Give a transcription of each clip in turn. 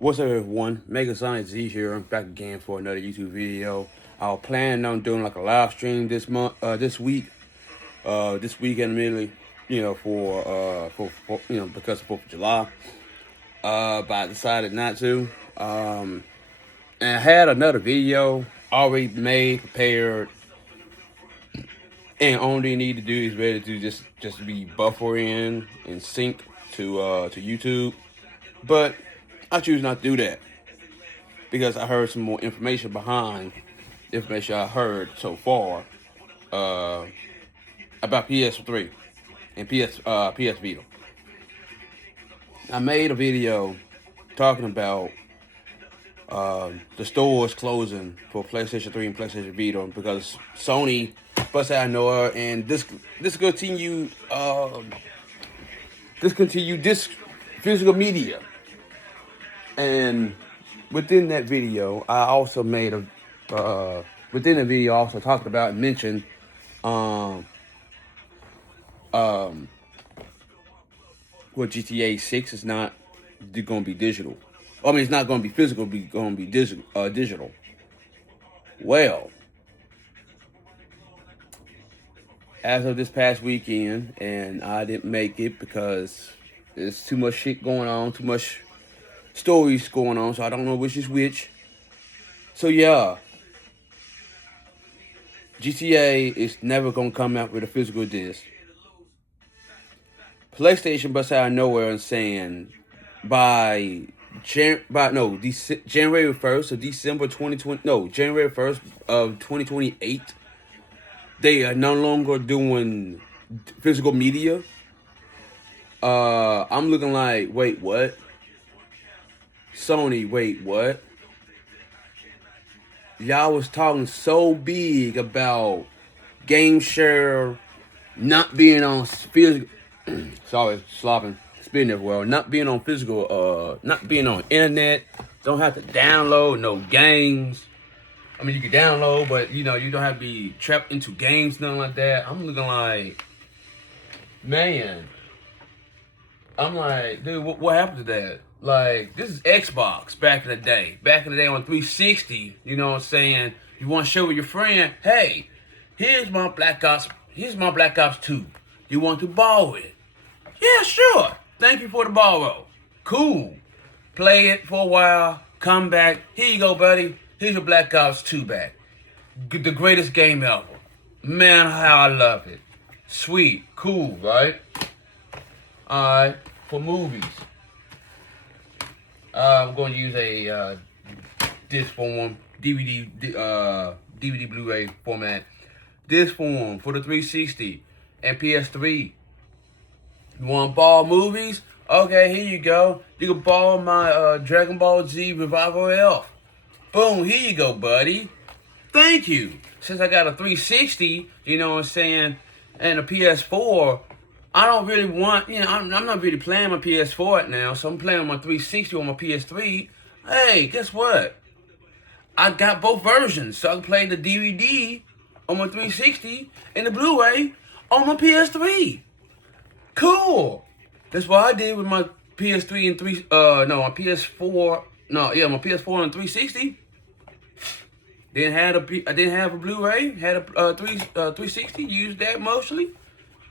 What's up, everyone? Mega Sonic Z here. I'm back again for another YouTube video. I was planning on doing like a live stream this weekend, immediately, for because of 4th of July. But I decided not to. And I had another video already made, prepared, and only need to do is ready to just be buffering and sync to YouTube. But I choose not to do that, because I heard some more information behind the information I heard so far about PS3 and PS Vita. I made a video talking about the stores closing for PlayStation 3 and PlayStation Vita because Sony busted out Noah and discontinued this physical media. And within that video, I also made within the video I also talked about and mentioned GTA 6 is not going to be digital. I mean, it's not going to be physical, it's going to be digital. Well, as of this past weekend, and I didn't make it because there's too much shit going on, too much stories going on, so I don't know which is which. So yeah, GTA is never gonna come out with a physical disc. PlayStation busts out of nowhere and saying by January 1st of December 2020, no, January 1st of 2028, they are no longer doing physical media. I'm looking like, wait, what? Sony, wait, what? Y'all was talking so big about game share not being on physical. Sorry, slopping, spitting everywhere. Not being on physical, not being on internet. Don't have to download no games. I mean, you can download, but you don't have to be trapped into games, nothing like that. I'm looking like, man. I'm like, dude, what happened to that? Like, this is Xbox back in the day. Back in the day on 360, you know what I'm saying? You want to show with your friend, hey, here's my Black Ops 2. You want to borrow it? Yeah, sure. Thank you for the borrow. Cool. Play it for a while, come back. Here you go, buddy. Here's your Black Ops 2 back. The greatest game ever. Man, how I love it. Sweet. Cool, right? Alright, for movies. I'm going to use a disc form, DVD Blu-ray format. Disc form for the 360 and PS3. You want to borrow movies? Okay, here you go. You can borrow my Dragon Ball Z Revival Elf. Boom, here you go, buddy. Thank you. Since I got a 360, you know what I'm saying, and a PS4, I don't really want, I'm not really playing my PS4 right now, so I'm playing on my 360 on my PS3. Hey, guess what? I got both versions, so I can play the DVD on my 360 and the Blu-ray on my PS3. Cool. That's what I did with my PS3 and my PS4. My PS4 and 360. I didn't have a Blu-ray. Had a 360. Used that mostly.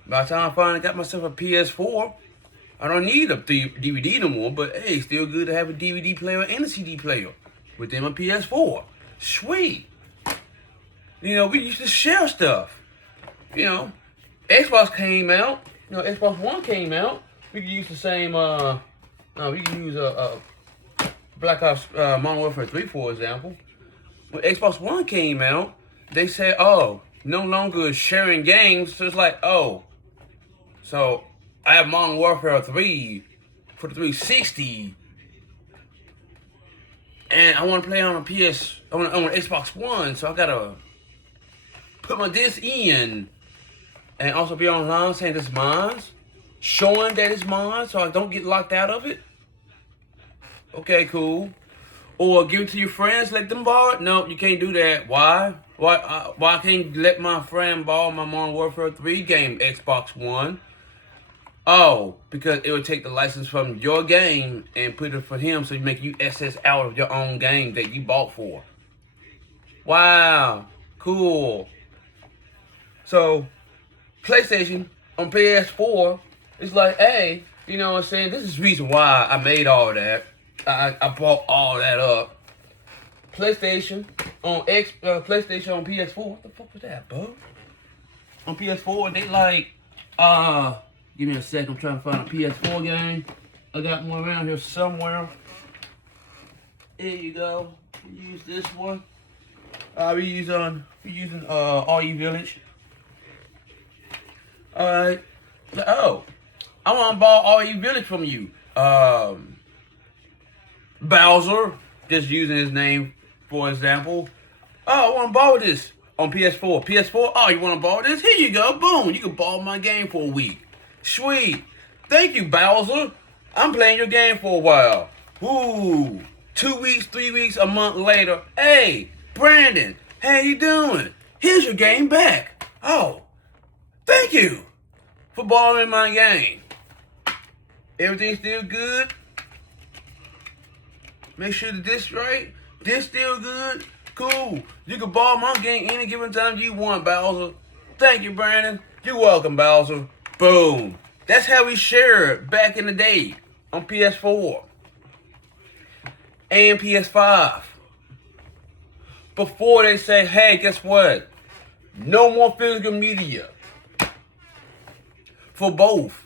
By the time I finally got myself a PS4, I don't need a DVD no more, but hey, still good to have a DVD player and a CD player within my PS4. Sweet. We used to share stuff. Xbox came out. Xbox One came out. We could use the same, we could use Black Ops Modern Warfare 3, for example. When Xbox One came out, they said, oh, no longer sharing games. So it's like, oh, so I have Modern Warfare 3 for the 360, and I want to play on a Xbox One, so I gotta put my disc in, and also be online saying this is mine, showing that it's mine, so I don't get locked out of it. Okay, cool. Or give it to your friends, let them borrow it. No, you can't do that. Why? Why can't you let my friend borrow my Modern Warfare 3 game, Xbox One? Oh, because it would take the license from your game and put it for him, so you make you access out of your own game that you bought for. Wow, cool. So, PlayStation on PS4 is like, hey, you know what I'm saying? This is the reason why I made all that. I brought all that up. PlayStation on PlayStation on PS4. What the fuck was that, bro? On PS4, they like, give me a second. I'm trying to find a PS4 game. I got one around here somewhere. Here you go. Use this one. We using RE Village. Alright. Oh, I want to borrow RE Village from you. Bowser, just using his name for example. Oh, I want to borrow this on PS4. PS4, oh, you want to borrow this? Here you go. Boom. You can borrow my game for a week. Sweet. Thank you, Bowser. I'm playing your game for a while. Ooh. 2 weeks, 3 weeks, a month later. Hey, Brandon, how you doing? Here's your game back. Oh, thank you for borrowing my game. Everything still good? Make sure the disc right. This still good? Cool. You can borrow my game any given time you want, Bowser. Thank you, Brandon. You're welcome, Bowser. Boom. That's how we shared back in the day on PS4 and PS5. Before they say, hey, guess what? No more physical media. For both.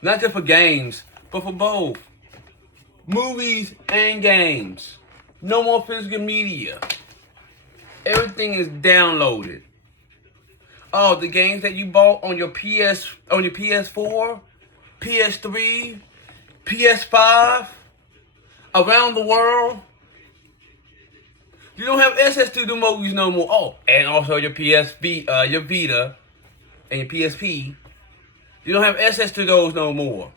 Not just for games, but for both. Movies and games. No more physical media. Everything is downloaded. Oh, the games that you bought on your PS4, PS3, PS5, around the world. You don't have access to the movies no more. Oh, and also your your Vita and your PSP. You don't have access to those no more.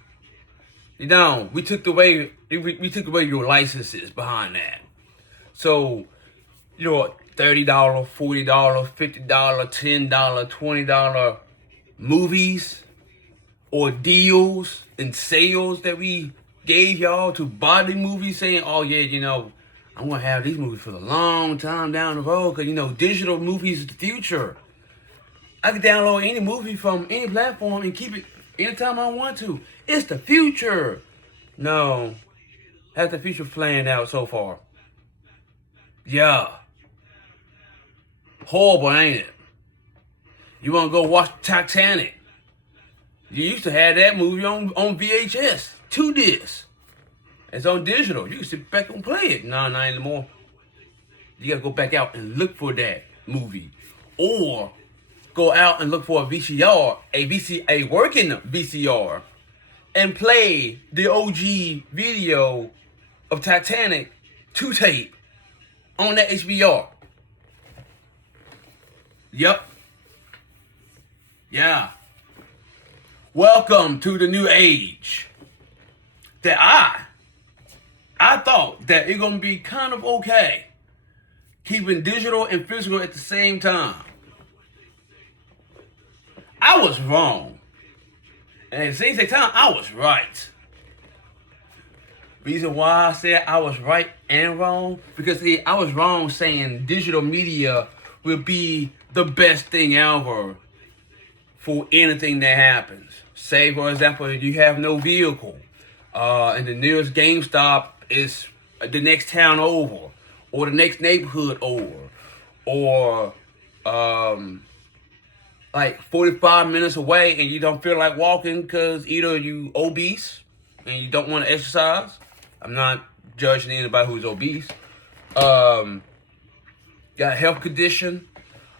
You don't. We took away your licenses behind that. So, $30, $40, $50, $10, $20 movies or deals and sales that we gave y'all to buy the movies, saying, oh yeah, I'm going to have these movies for a long time down the road because, digital movies is the future. I can download any movie from any platform and keep it anytime I want to. It's the future. No. How's the future playing out so far? Yeah. Horrible, ain't it? You want to go watch Titanic? You used to have that movie on VHS, 2 discs. It's on digital. You can sit back and play it. No, not anymore. You got to go back out and look for that movie. Or go out and look for a VCR, a working VCR, and play the OG video of Titanic 2 tape on that HBR. Yep. Yeah. Welcome to the new age. That I thought that it's gonna be kind of okay keeping digital and physical at the same time. I was wrong. And at the same time, I was right. Reason why I said I was right and wrong, because I was wrong saying digital media will be the best thing ever for anything that happens. Say, for example, if you have no vehicle, and the nearest GameStop is the next town over, or the next neighborhood over, or like 45 minutes away, and you don't feel like walking because either you obese and you don't want to exercise. I'm not judging anybody who's obese. Got a health condition.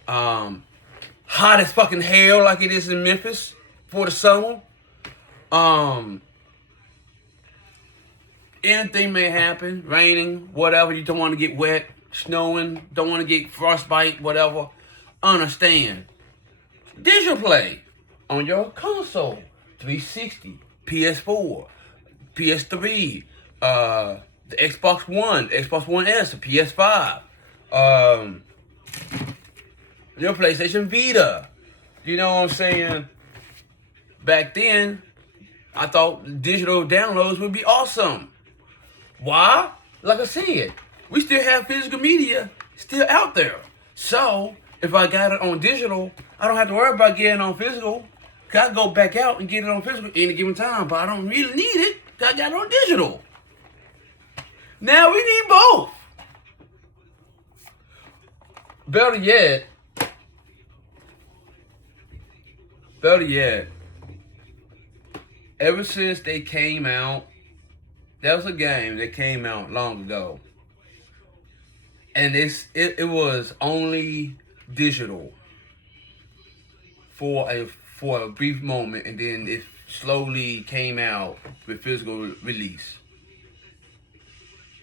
Hot as fucking hell like it is in Memphis for the summer. Anything may happen. Raining, whatever. You don't want to get wet. Snowing. Don't want to get frostbite, whatever. Understand. Digital play on your console. 360, PS4, PS3, the Xbox One, Xbox One S, the PS5, your PlayStation Vita. You know what I'm saying? back then, I thought digital downloads would be awesome. Why? Like I said, we still have physical media still out there. So, if I got it on digital, I don't have to worry about getting it on physical. I go back out and get it on physical any given time, but I don't really need it because I got it on digital. Now we need both. Better yet, ever since they came out, that was a game that came out long ago. And it was only digital for a brief moment, and then it slowly came out with physical release.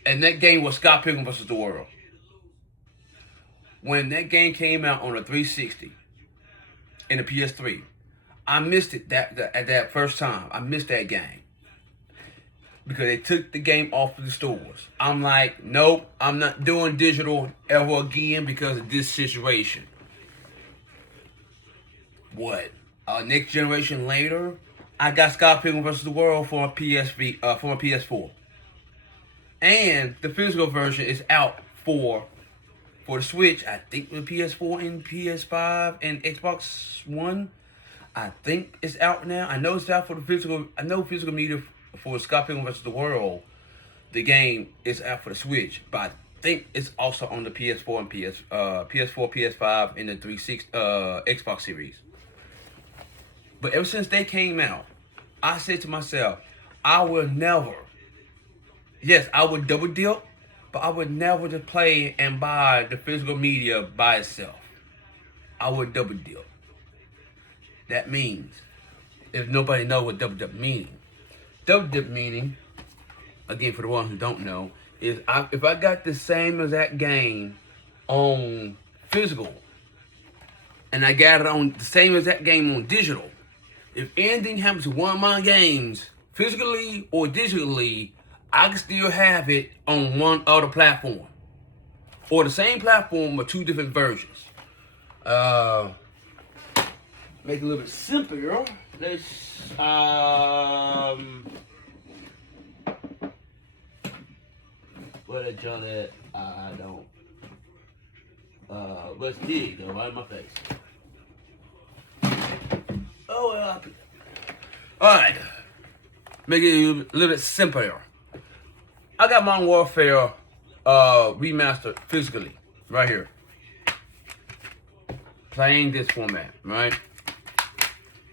And that game was Scott Pilgrim vs. the World. When that game came out on the 360 and the PS3, I missed it at that first time. I missed that game because they took the game off of the stores. I'm like, nope, I'm not doing digital ever again because of this situation. What? Next generation later, I got Scott Pilgrim vs. the World for a PS4, and the physical version is out for the Switch. I think the PS4 and PS5 and Xbox One. I think it's out now. I know it's out for the physical. I know physical media for Scott Pilgrim vs. the World. The game is out for the Switch, but I think it's also on the PS4 and PS4, PS5, and the 360 Xbox Series. But ever since they came out, I said to myself, I will never. Yes, I would double dip, but I would never just play and buy the physical media by itself. I would double dip. That means, if nobody knows what double dip meaning, again for the ones who don't know, is if I got the same exact game on physical, and I got it on the same exact game on digital, if anything happens to one of my games, physically or digitally, I can still have it on one other platform. Or the same platform but two different versions. Make it a little bit simpler. Let's where that John at? I don't. Let's dig though, right in my face. Oh well. Alright. Make it a little bit simpler. I got Modern Warfare remastered physically right here. Playing this format, right?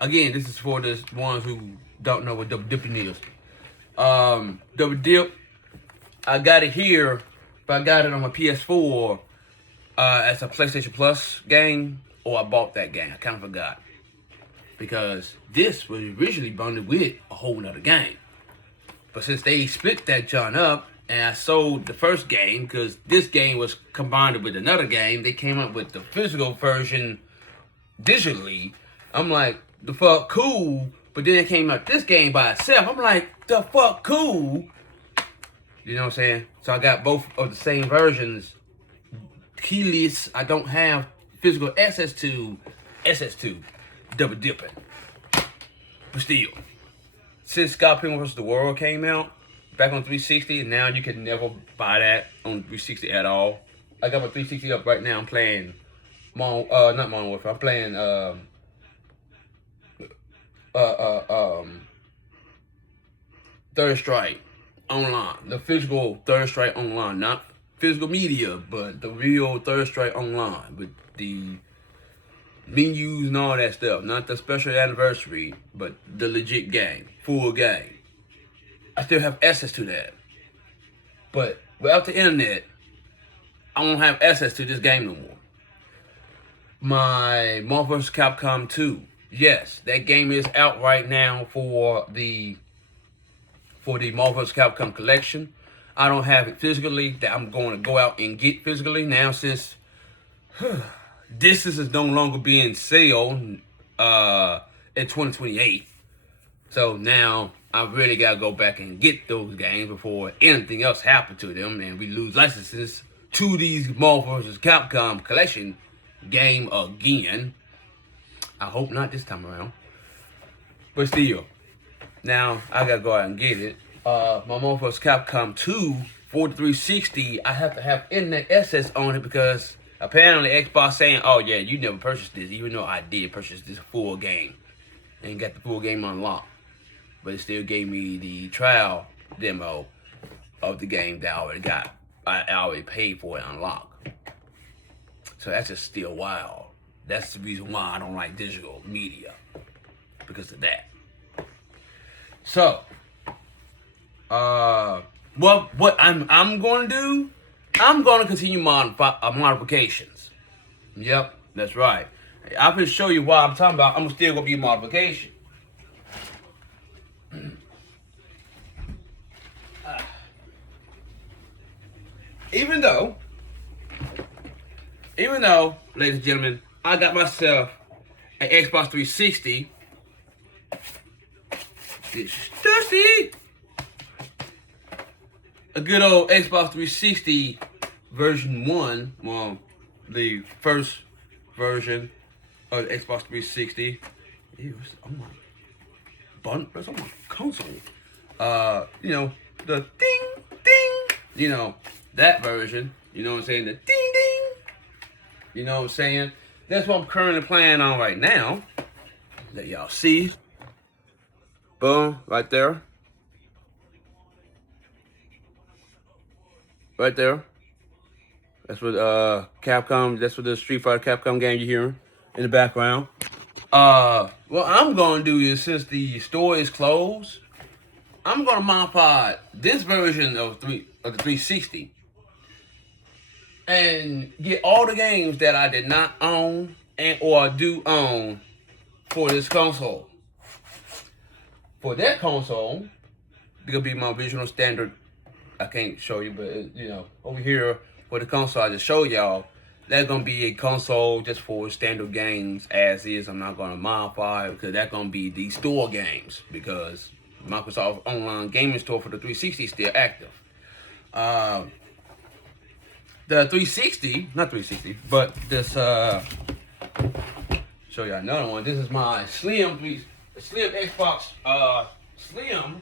Again, this is for the ones who don't know what double dipping is. Double dip, I got it here, but I got it on my PS4 as a PlayStation Plus game, or I bought that game. I kind of forgot. Because this was originally bundled with a whole nother game. But since they split that John up, and I sold the first game, because this game was combined with another game, they came up with the physical version digitally. I'm like, the fuck cool, but then it came out this game by itself. I'm like, the fuck cool. You know what I'm saying? So I got both of the same versions. Keyless, I don't have physical access to SS2. Double dipping. But still, since Scott Pilgrim vs. the World came out back on 360, and now you can never buy that on 360 at all. I got my 360 up right now. I'm playing not Modern Warfare. I'm playing Third Strike Online. The physical Third Strike Online, not physical media, but the real Third Strike Online with the menus and all that stuff. Not the special anniversary, but the legit game, full game. I still have access to that. But without the internet, I won't have access to this game no more. My Marvel vs. Capcom 2. Yes, that game is out right now for the Marvel vs. Capcom collection. I don't have it physically that I'm going to go out and get physically now since this is no longer being sold in 2028. So now I really got to go back and get those games before anything else happens to them and we lose licenses to these Marvel vs. Capcom collection game again. I hope not this time around. But still, now I gotta go out and get it. My motherfucker's Capcom 2 for the 360. I have to have internet access on it because apparently Xbox saying, "Oh yeah, you never purchased this," even though I did purchase this full game and got the full game unlocked. But it still gave me the trial demo of the game that I already got. I already paid for it unlocked. So that's just still wild. That's the reason why I don't like digital media, because of that. So, what I'm going to do? I'm going to continue modifications. Yep, that's right. I'm going to show you why I'm talking about. I'm still going to be modification. Even though, ladies and gentlemen, I got myself an Xbox 360. It's dusty. A good old Xbox 360 version 1. Well, the first version of the Xbox 360. Ew, it's on my button. It's on my console. You know, the ding, ding. You know, that version. You know what I'm saying? The ding, ding. You know what I'm saying? That's what I'm currently playing on right now. That y'all see. Boom, right there. Right there. That's what Capcom, that's what the Street Fighter Capcom game you're hearing in the background. What I'm gonna do is, since the store is closed, I'm gonna modify this version of the 360 and get all the games that I did not own and or do own for this console. For that console, it's gonna be my original standard. I can't show you, but you know, over here for the console I just showed y'all, that's gonna be a console just for standard games as is. I'm not gonna modify it because that's gonna be the store games, because Microsoft Online Gaming Store for the 360 is still active. The 360, not 360, but this show y'all another one. This is my slim Xbox slim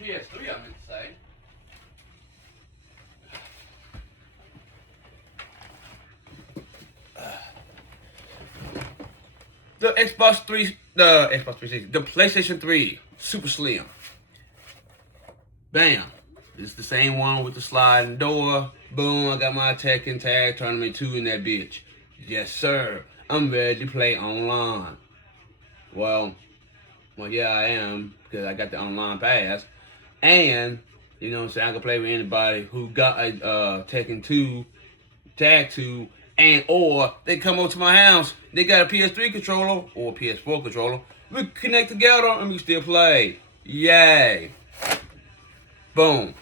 PS3, I meant to say. The Xbox 360, the PlayStation 3 Super Slim. Bam. It's the same one with the sliding door. Boom, I got my Tekken Tag Tournament 2 in that bitch. Yes, sir. I'm ready to play online. Well, yeah, I am, because I got the online pass. And, you know what I'm saying, I can play with anybody who got a Tekken 2, Tag 2, and or they come over to my house, they got a PS3 controller or a PS4 controller. We connect together and we still play. Yay. Boom.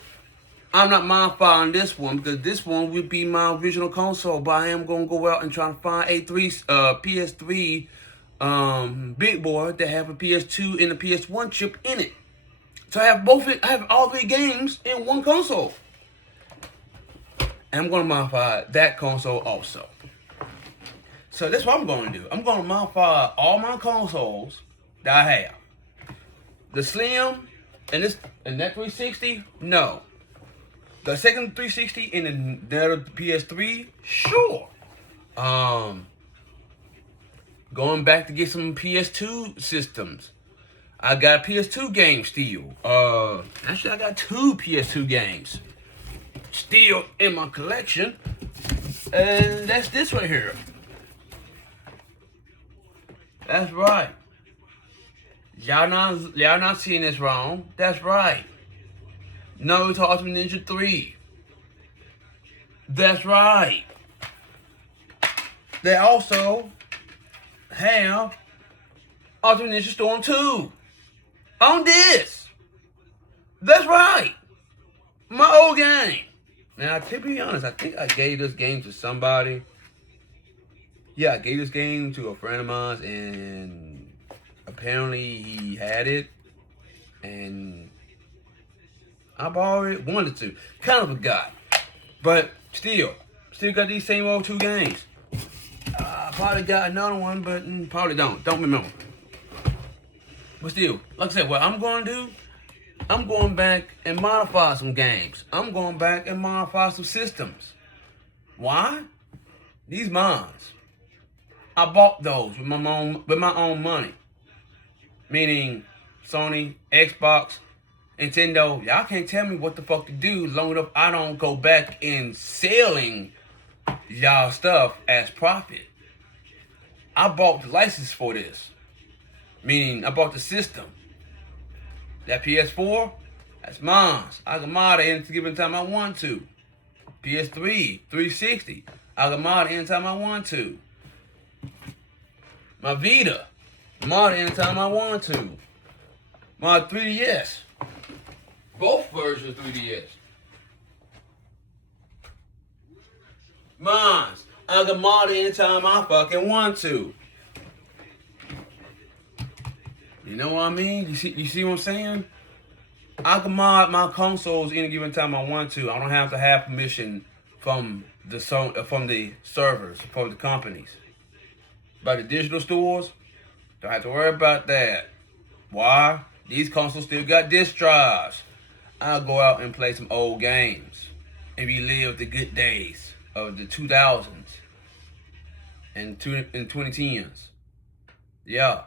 I'm not modifying this one because this one would be my original console, but I am going to go out and try to find a PS3 big boy that have a PS2 and a PS1 chip in it. So I have all 3 games in one console. And I'm going to modify that console also. So that's what I'm going to do. I'm going to modify all my consoles that I have. The Slim and that 360, no. The second 360 and the PS3, sure. Going back to get some PS2 systems. I got PS2 games still. Actually, I got 2 PS2 games still in my collection, and that's this right here. That's right. Y'all not seeing this wrong. That's right. Naruto Ultimate Ninja 3. That's right. They also have Ultimate Ninja Storm 2 on this. That's right. My old game. Now, to be honest, I think I gave this game to somebody. Yeah, I gave this game to a friend of mine, and apparently he had it, and I borrowed it, wanted to. Kind of forgot. But still got these same old 2 games. Probably got another one, but probably don't. Don't remember. But still, like I said, what I'm going to do, I'm going back and modify some games. I'm going back and modify some systems. Why? These mods. I bought those with my own money. Meaning Sony, Xbox, Nintendo. Y'all can't tell me what the fuck to do long enough I don't go back in selling y'all stuff as profit. I bought the license for this. Meaning I bought the system. That PS4, that's mine. I can mod it any given time I want to. PS3, 360, I can mod it anytime I want to. My Vita, mod it anytime I want to. My 3DS, both versions of 3DS. Mine, I can mod it anytime I fucking want to. You know what I mean? You see what I'm saying? I can mod my consoles any given time I want to. I don't have to have permission from the servers, from the companies. By the digital stores, don't have to worry about that. Why? These consoles still got disk drives. I'll go out and play some old games and relive the good days of the 2000s and 2010s. Yeah.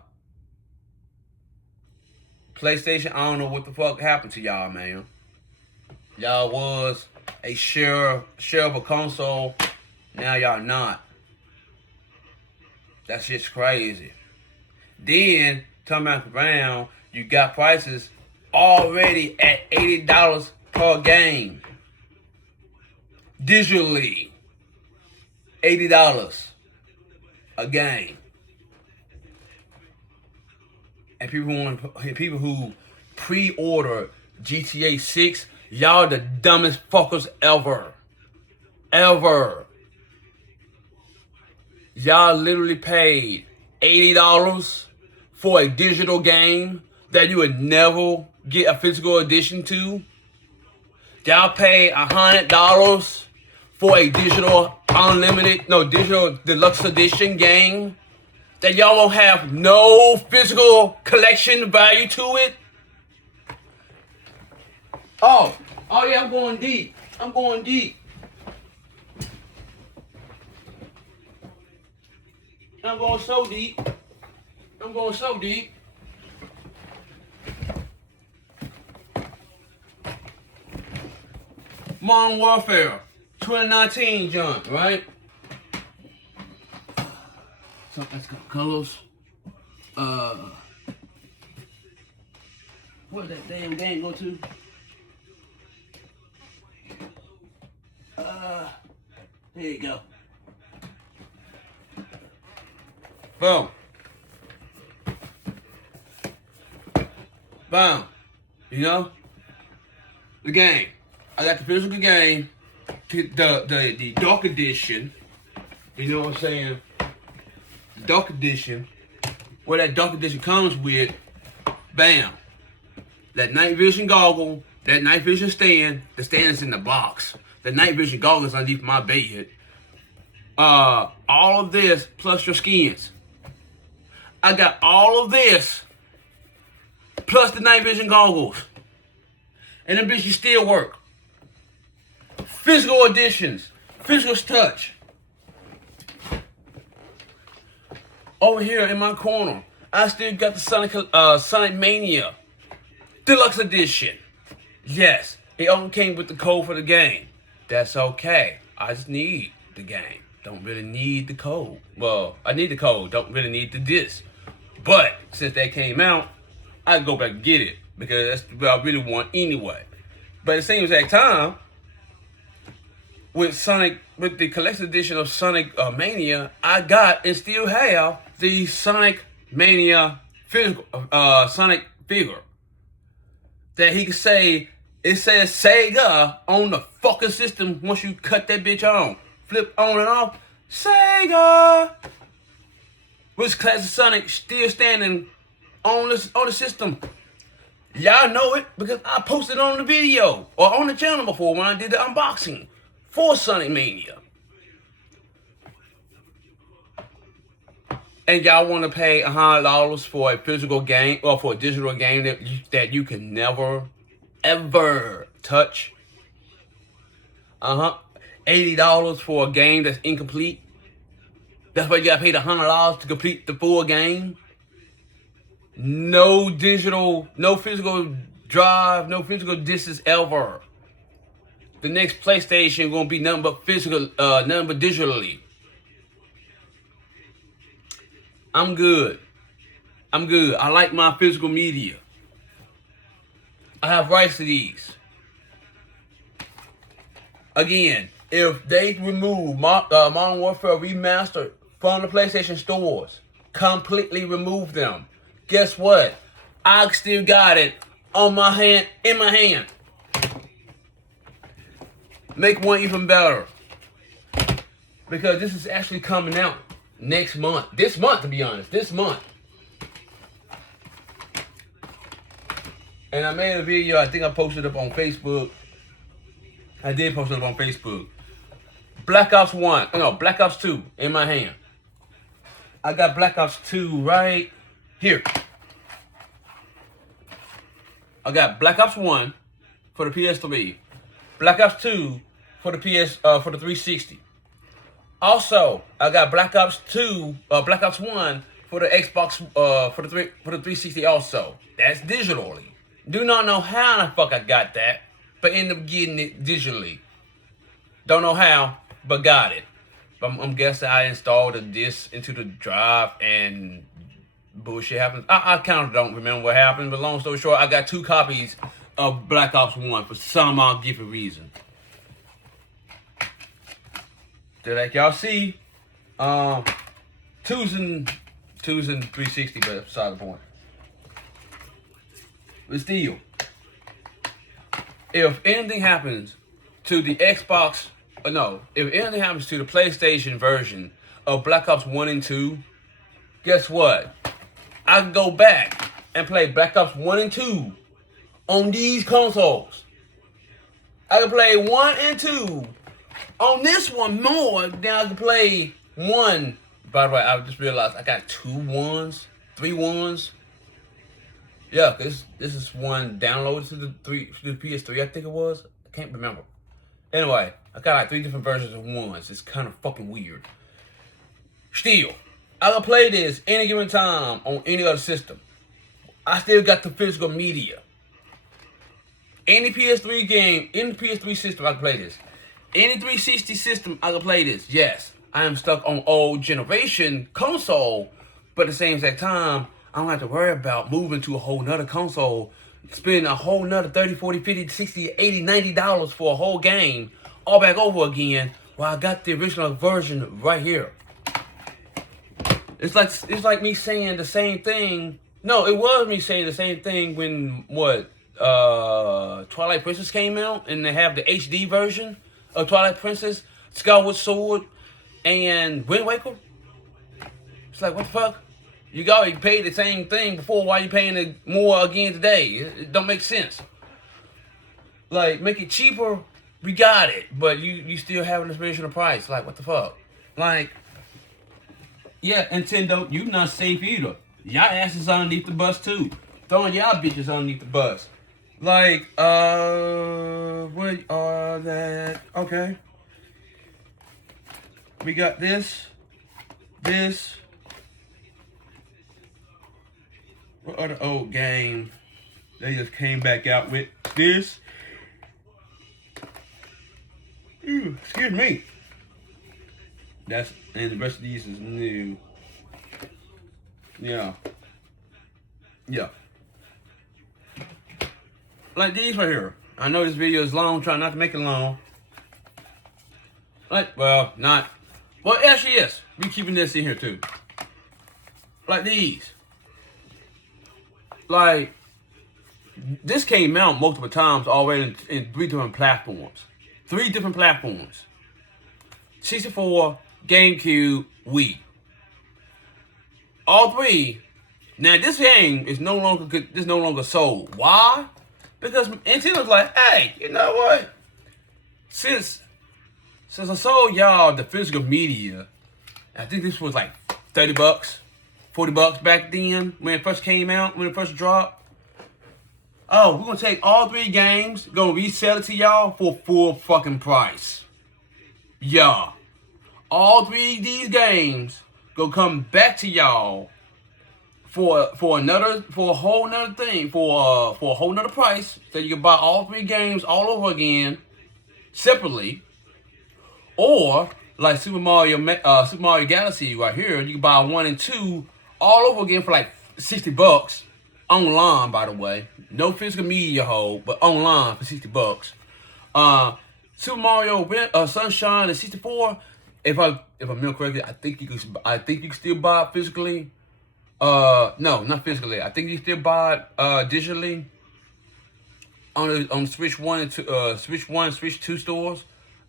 PlayStation, I don't know what the fuck happened to y'all, man. Y'all was a share of a console. Now y'all not. That shit's crazy. Then, turn back around, you got prices already at $80 per game. Digitally. $80 a game. And people who pre-order GTA 6, y'all the dumbest fuckers ever. Ever. Y'all literally paid $80 for a digital game that you would never get a physical edition to. Y'all paid $100 for a digital digital deluxe edition game that y'all won't have no physical collection value to it. Oh yeah, I'm going deep. I'm going so deep. Modern Warfare 2019 junk, right? So let's go. Colors. Where'd that damn game go to? There you go. Boom. Boom. You know? The game. I got the physical game, the dark edition. You know what I'm saying? The dark edition. Where that dark edition comes with, bam. That night vision goggle, that night vision stand, the stand is in the box. The night vision goggles underneath my bed. All of this plus your skins. I got all of this plus the night vision goggles. And them bitches still work. Physical editions. Physical touch. Over here in my corner, I still got the Sonic Mania Deluxe Edition. Yes, it only came with the code for the game. That's okay. I just need the game. Don't really need the code. Well, I need the code. Don't really need the disc. But since that came out, I go back and get it because that's what I really want anyway. But at the same exact time, with the collector's edition of Sonic Mania, I got and still have the Sonic Mania physical Sonic figure that he could say. It says Sega on the fucking system once you cut that bitch on. Flip on and off. Sega! Which classic Sonic still standing on the system. Y'all know it because I posted on the video or on the channel before when I did the unboxing for Sonic Mania. and y'all want to pay $100 for a physical game or for a digital game that you can never, ever touch. $80 for a game that's incomplete. That's why you gotta pay the $100 to complete the full game. No digital, no physical drive, no physical discs ever. The next PlayStation gonna be nothing but physical, nothing but digitally. I'm good. I like my physical media. I have rights to these. Again, if they remove Modern Warfare Remastered from the PlayStation stores, completely remove them, guess what? I still got it in my hand. Make one even better. Because this is actually coming out next month. This month, to be honest. This month. And I made a video, I think I posted it up on Facebook. I did post it up on Facebook. Black Ops 2 in my hand. I got Black Ops 2 right here. I got Black Ops 1 for the PS3. Black Ops 2 for the for the 360. Also, I got Black Ops 1 for the Xbox for the 360 also. That's digitally. Do not know how the fuck I got that, but ended up getting it digitally. Don't know how, but got it. But I'm guessing I installed a disc into the drive and bullshit happens. I kind of don't remember what happened, but long story short, I got 2 copies of Black Ops 1 for some given reason. So like y'all see, 2's in 360, but beside the point. But still, if anything happens to the Xbox, if anything happens to the PlayStation version of Black Ops 1 and 2, guess what? I can go back and play Black Ops 1 and 2 on these consoles. I can play 1 and 2 on this one more than I can play 1. By the way, I just realized I got 2 1s, 3 1s. Yeah, this is one downloaded to the PS3, I think it was. I can't remember. Anyway, I got like 3 different versions of 1s. It's kind of fucking weird. Still, I can play this any given time on any other system. I still got the physical media. Any PS3 game, any PS3 system, I can play this. Any 360 system, I can play this. Yes, I am stuck on old generation console, but at the same exact time, I don't have to worry about moving to a whole nother console, spending a whole nother $30, $40, $50, $60, $80, $90 for a whole game, all back over again, while I got the original version right here. It's like me saying the same thing. No, it was me saying the same thing when Twilight Princess came out and they have the HD version of Twilight Princess, Skyward Sword, and Wind Waker. It's like, what the fuck? You paid the same thing before. Why are you paying it more again today? It don't make sense. Like, make it cheaper. We got it, but you still having this original price. Like, what the fuck? Like, yeah, Nintendo, you not safe either. Y'all asses underneath the bus too. Throwing y'all bitches underneath the bus. Like, what are that? Okay. We got this. What other old game they just came back out with? This. Ooh, excuse me. And the rest of these is new. Yeah. Like these right here. I know this video is long, trying not to make it long. Well, actually yes. We keeping this in here too. Like these. Like, this came out multiple times already in 3 different platforms. 3 different platforms. 64, GameCube, Wii. All 3. Now this game is no longer sold. Why? Because Nintendo's like, hey, you know what? Since I sold y'all the physical media, I think this was like $30. $40 back then when it first came out, when it first dropped. Oh, we're gonna take all 3 games, gonna resell it to y'all for full fucking price. Yeah. All 3 of these games gonna come back to y'all for a whole nother thing, for a whole nother price. So you can buy all 3 games all over again, separately. Or like Super Mario Galaxy right here, you can buy 1 and 2 all over again for like $60 online. By the way, no physical media hold, but online for $60. Super Mario Sunshine and 64. If I remember correctly, I think you can still buy it physically. No, not physically. I think you can still buy it digitally on Switch 1 and Switch 2 stores.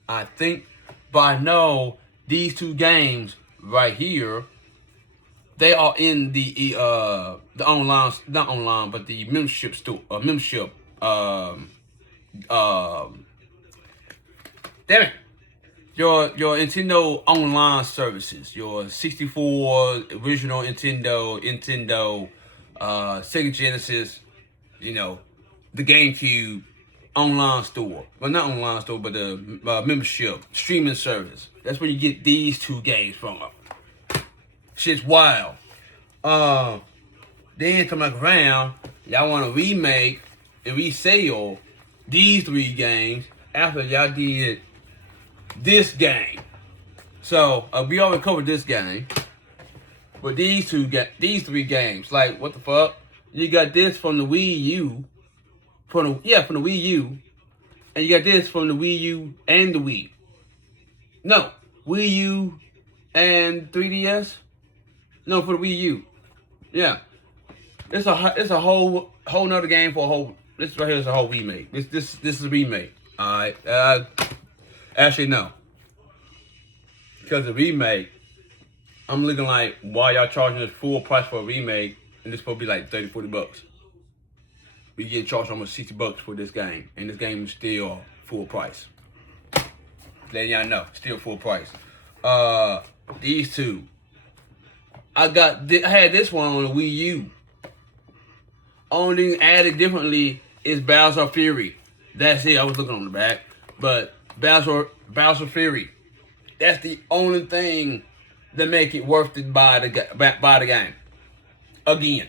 I think. But I know these 2 games right here, they are in the online, not online, but the membership store, damn it, your Nintendo online services, your 64 original Nintendo, Sega Genesis, the GameCube. Online store, well, not online store, but the membership streaming service. That's where you get these 2 games from. Shit's wild. Then come back around, y'all want to remake and resell these 3 games after y'all did this game. So we already covered this game, but these 3 games, like what the fuck? You got this from the Wii U. From the Wii U, and you got this from the Wii U and the Wii. No, Wii U and 3DS. No, for the Wii U. Yeah, it's a whole nother game for a whole. This right here is a whole remake. This is a remake. All right. Actually no, because the remake, I'm looking like, why y'all charging the full price for a remake, and it's supposed to be like $30-$40. We get charged almost $60 for this game, and this game is still full price. Letting y'all know, still full price. These 2, I had this one on the Wii U. Only thing added differently is Bowser Fury. That's it. I was looking on the back, but Bowser Fury. That's the only thing that make it worth it by the game. Again,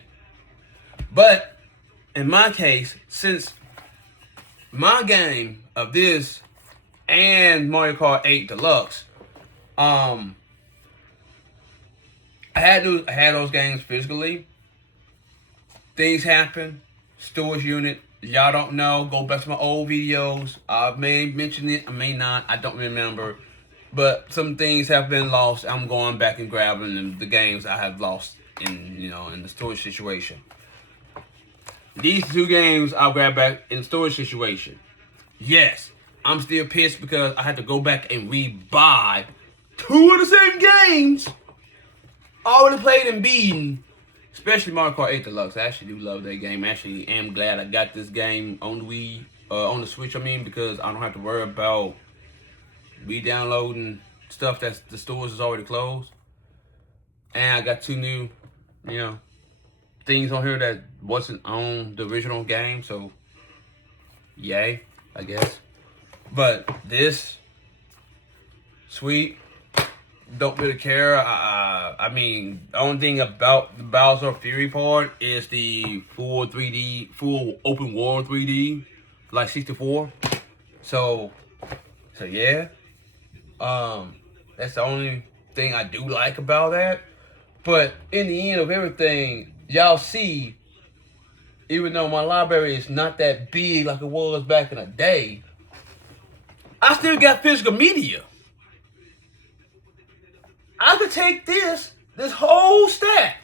but. In my case, since my game of this and Mario Kart 8 Deluxe, I had those games physically. Things happen. Storage unit. Y'all don't know. Go back to my old videos. I may mention it. I may not. I don't remember. But some things have been lost. I'm going back and grabbing the games I have lost in the storage situation. These 2 games I'll grab back in storage situation. Yes, I'm still pissed because I had to go back and rebuy 2 of the same games. Already played and beaten. Especially Mario Kart 8 Deluxe. I actually do love that game. I actually am glad I got this game on the Wii, on the Switch, because I don't have to worry about re-downloading stuff that's the stores is already closed. And I got 2 new, things on here that wasn't on the original game, so yay, I guess. But this, sweet, don't really care. The only thing about the Bowser Fury part is the full open world 3D, like 64. So yeah. That's the only thing I do like about that. But in the end of everything, y'all see, even though my library is not that big like it was back in the day, I still got physical media. I could take this whole stack.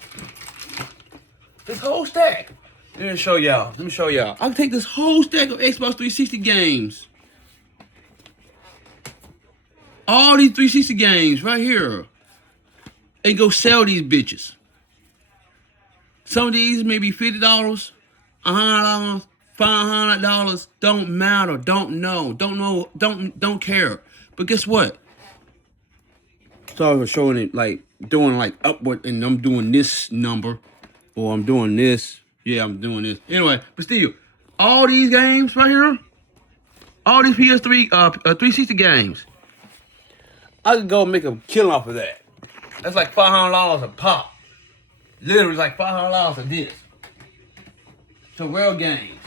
Let me show y'all. I can take this whole stack of Xbox 360 games. All these 360 games right here. And go sell these bitches. Some of these may be $50, $100, $500. Don't matter. Don't care. But guess what? Sorry for showing it like doing like upward, and I'm doing this number, or I'm doing this. Yeah, I'm doing this. Anyway, but still, all these games right here, all these PS3, 360 games, I could go make a killing off of that. That's like $500 a pop. Literally like $500 a disc. So real games.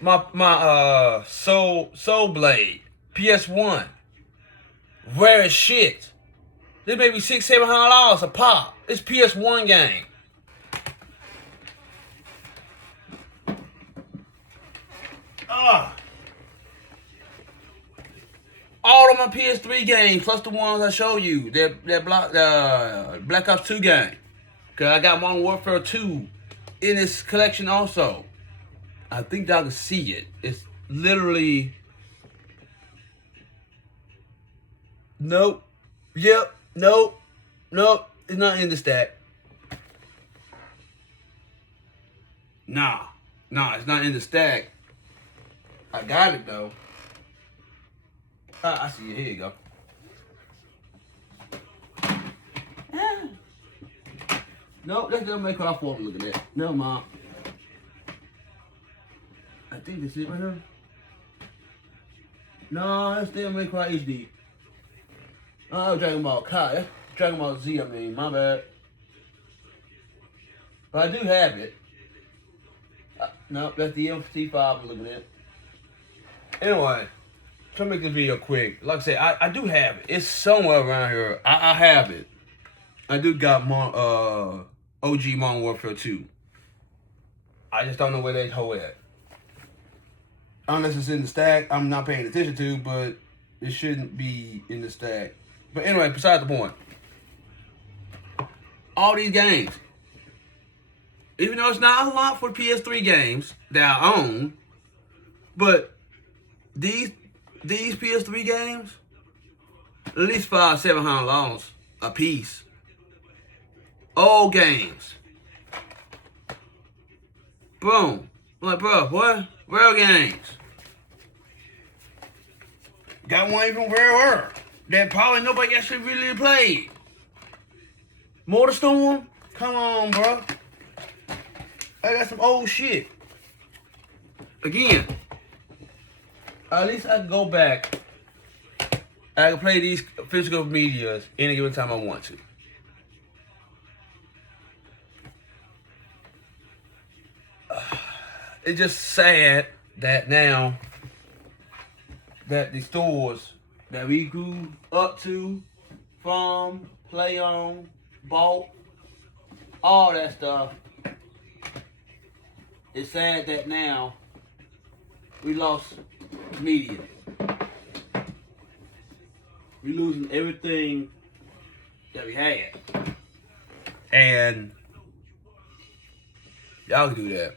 My Soul Blade PS1, rare as shit. This may be $600-700 a pop. It's PS1 game. All of my PS3 games, plus the ones I show you, that Black Ops 2 game. Cause I got Modern Warfare 2 in this collection also. I think y'all can see it. It's literally. Nope. Yep. Nope. Nope. It's not in the stack. Nah, it's not in the stack. I got it though. I see it. Here you go. Nope, that's just make off for look at that. No, Mom. I think this is right here. No, that's still make Cry HD. Oh, Dragon Ball Kai. Dragon Ball Z, I mean, my bad. But I do have it. No, that's the MT5 I'm looking at. Anyway, try to make this video quick. Like I said, I do have it. It's somewhere around here. I have it. I do got OG Modern Warfare 2. I just don't know where they hold at. Unless it's in the stack, I'm not paying attention to, but it shouldn't be in the stack. But anyway, beside the point. All these games, even though it's not a lot for PS3 games that I own, but these PS3 games, at least $500-700 a piece. All games. Boom. I'm like, bro, what? Real games. Got one even rarer that probably nobody actually really played. Mortal Storm? Come on, bro. I got some old shit. Again, at least I can go back. I can play these physical medias any given time I want to. It's just sad that now that the stores that we grew up to, from, play on, bought, all that stuff, it's sad that now we lost media. We losing everything that we had. And y'all can do that.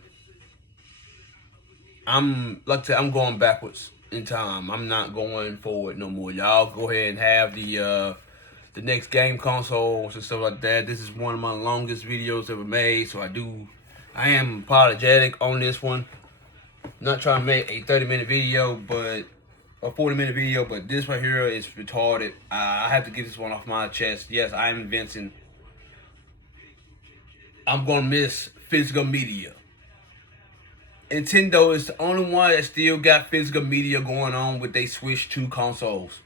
Like I said, I'm going backwards in time. I'm not going forward no more. Y'all go ahead and have the next game consoles and stuff like that. This is one of my longest videos ever made, so I am apologetic on this one. Not trying to make a 30-minute video, but a 40-minute video, but this right here is retarded. I have to get this one off my chest. Yes, I am Vincent. I'm gonna miss physical media. Nintendo is the only one that still got physical media going on with they Switch 2 consoles.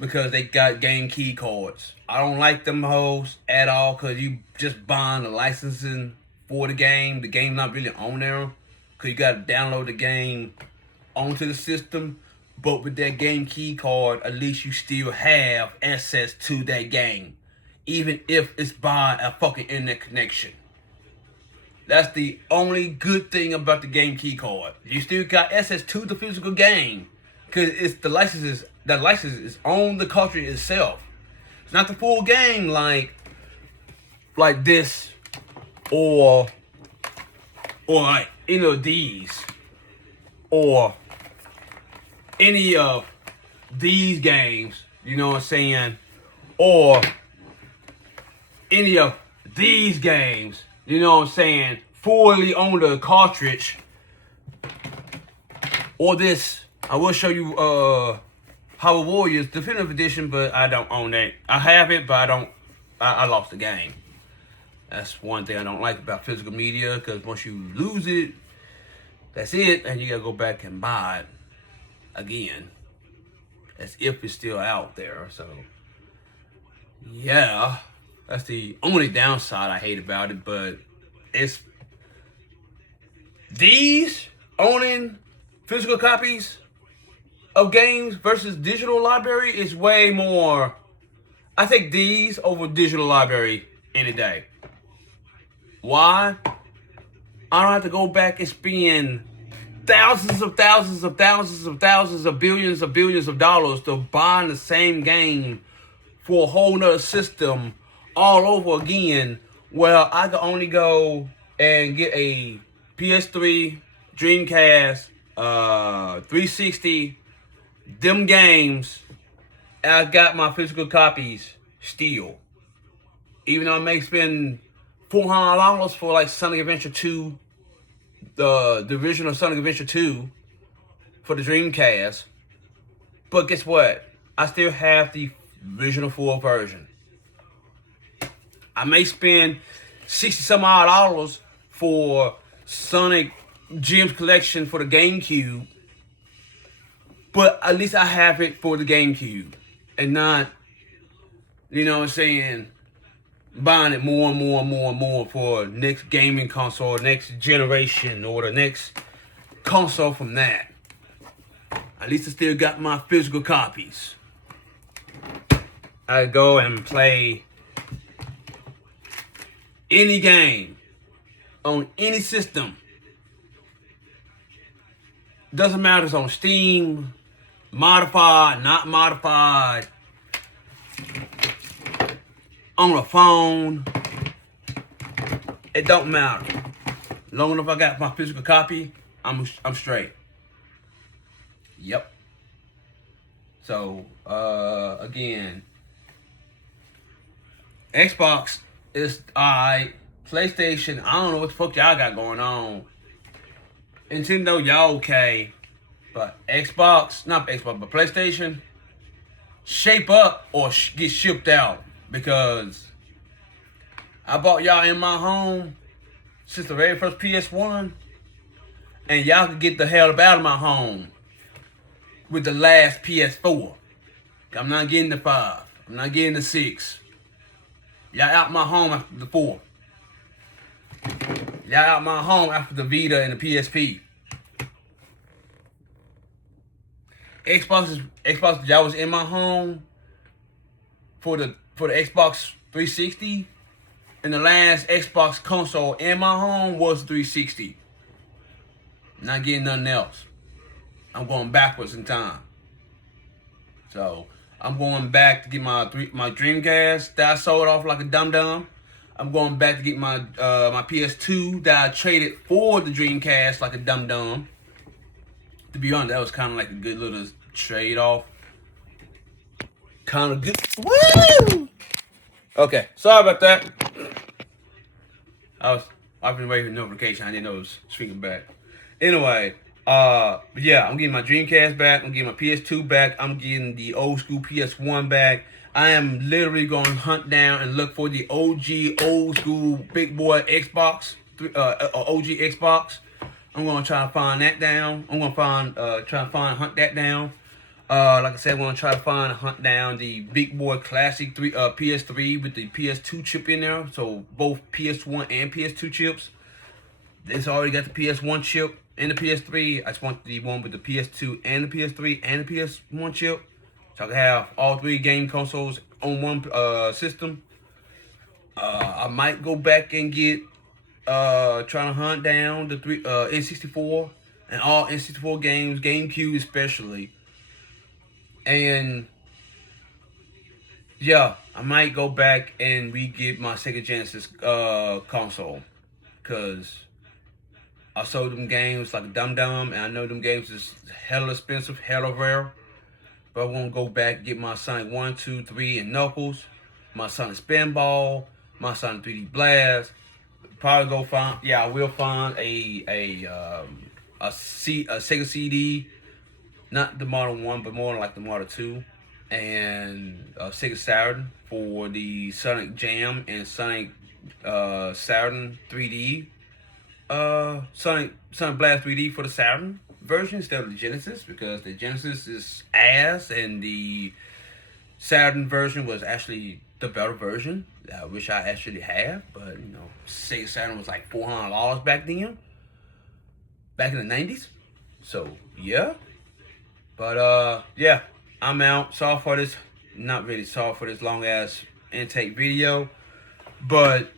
Because they got game key cards. I don't like them hoes at all, because you just buying the licensing for the game. The game's not really on there. Because you got to download the game onto the system. But with that game key card, at least you still have access to that game. Even if it's by a fucking internet connection. That's the only good thing about the game key card. You still got access to the physical game. Because it's the license is on the cartridge itself. It's not the full game like this or like any of these or any of these games, you know what I'm saying? Or any of these games, you know what I'm saying, fully on the cartridge. Or this, I will show you Hyrule Warriors Definitive Edition, but I don't own that. I have it, but I don't. I lost the game. That's one thing I don't like about physical media, because once you lose it, that's it, and you gotta go back and buy it again, as if it's still out there. So, yeah, that's the only downside I hate about it. But it's these owning physical copies of games versus digital library is way more. I take these over digital library any day. Why? I don't have to go back and spend thousands of billions of dollars to buy the same game for a whole nother system all over again. Well, I can only go and get a PS3, Dreamcast, 360, them games, and I got my physical copies still. Even though I may spend $400 for like Sonic Adventure 2, the original Sonic Adventure 2 for the Dreamcast. But guess what? I still have the original full version. I may spend $60-some odd for Sonic Gems Collection for the GameCube, but at least I have it for the GameCube, and not, you know what I'm saying, buying it more and more for next gaming console, next generation, or the next console from that. At least I still got my physical copies. I go and play any game on any system. Doesn't matter if it's on Steam, modified, not modified, on a phone. It don't matter. Long enough I got my physical copy, I'm straight. Yep. So again, Xbox is alright. PlayStation, I don't know what the fuck y'all got going on. Nintendo, y'all okay. But Xbox, not Xbox, but PlayStation, shape up or get shipped out. Because I bought y'all in my home since the very first PS1. And y'all could get the hell up out of my home with the last PS4. I'm not getting the 5. I'm not getting the 6. Y'all out my home after the 4. Y'all out my home after the Vita and the PSP. Xbox, y'all was in my home for the Xbox 360, and the last Xbox console in my home was 360. Not getting nothing else. I'm going backwards in time. So I'm going back to get my Dreamcast that I sold off like a dum-dum. I'm going back to get my PS2 that I traded for the Dreamcast like a dum-dum. To be honest, that was kind of like a good little trade-off. Kind of good. Woo! Okay, sorry about that. I've been waiting for notification. I didn't know it was streaming back. Anyway, yeah, I'm getting my Dreamcast back. I'm getting my PS2 back. I'm getting the old school PS1 back. I am literally going to hunt down and look for the OG, old school, big boy Xbox, OG Xbox. I'm going to try to find that down. I'm going to hunt that down. Like I said, I'm going to try to hunt down the big boy classic PS3 with the PS2 chip in there. So both PS1 and PS2 chips. It's already got the PS1 chip and the PS3. I just want the one with the PS2 and the PS3 and the PS1 chip. So I can have all 3 game consoles on one system. I might go back and get trying to hunt down the N64 and all N64 games, GameCube especially. And yeah, I might go back and re-get my Sega Genesis console, because I sold them games like a dum-dum, and I know them games is hella expensive, hella rare. But I want to go back and get my Sonic 1, 2, 3, and Knuckles, my Sonic Spinball, my Sonic 3D Blast. Probably go find, I will find a Sega CD, not the Model 1, but more like the Model 2, and Sega Saturn for the Sonic Jam and Sonic Saturn 3D. Sonic Blast 3D for the Saturn version instead of the Genesis, because the Genesis is ass and the Saturn version was actually the better version. I wish I actually have, but you know, Sega Saturn was like $400 back then, back in the 90s. So yeah, but yeah, I'm out. Sorry for this, not really sorry for this long ass intake video, but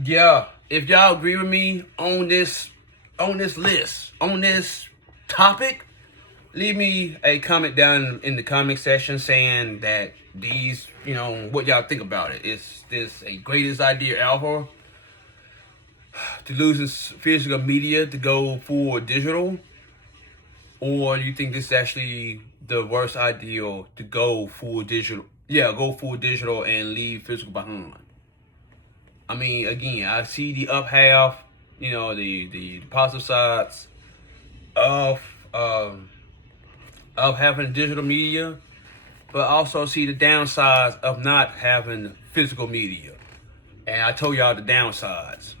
yeah, if y'all agree with me on this list, on this topic, leave me a comment down in the comment section saying that these, you know, what y'all think about it. Is this a greatest idea ever to lose this physical media to go for digital? Or do you think this is actually the worst idea to go full digital? Yeah, go full digital and leave physical behind. I mean, again, I see the up half, you know, the positive sides of having digital media, but also see the downsides of not having physical media. And I told y'all the downsides.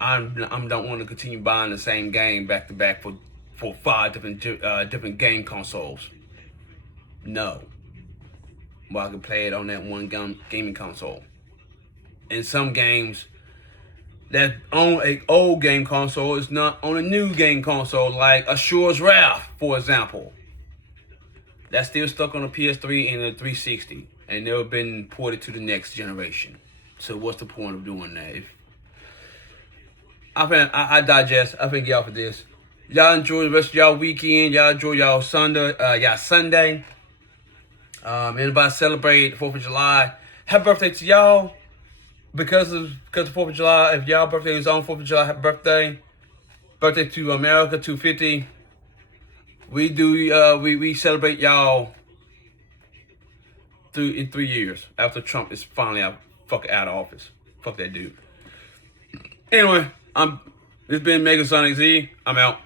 I don't want to continue buying the same game back to back for 5 different game consoles. No, well, I can play it on that one gaming console. And some games that on an old game console is not on a new game console, like Assure's Wrath, for example. That's still stuck on the PS3 and the 360, and never been ported to the next generation. So what's the point of doing that? I digest. I thank y'all for this. Y'all enjoy the rest of y'all weekend. Y'all enjoy y'all Sunday. Anybody celebrate 4th of July? Happy birthday to y'all. Because of 4th of July, if y'all birthday is on 4th of July, happy birthday. Birthday to America 250. We do we celebrate y'all in 3 years after Trump is finally out of office. Fuck that dude. Anyway, this has been Mega Sonic Z. I'm out.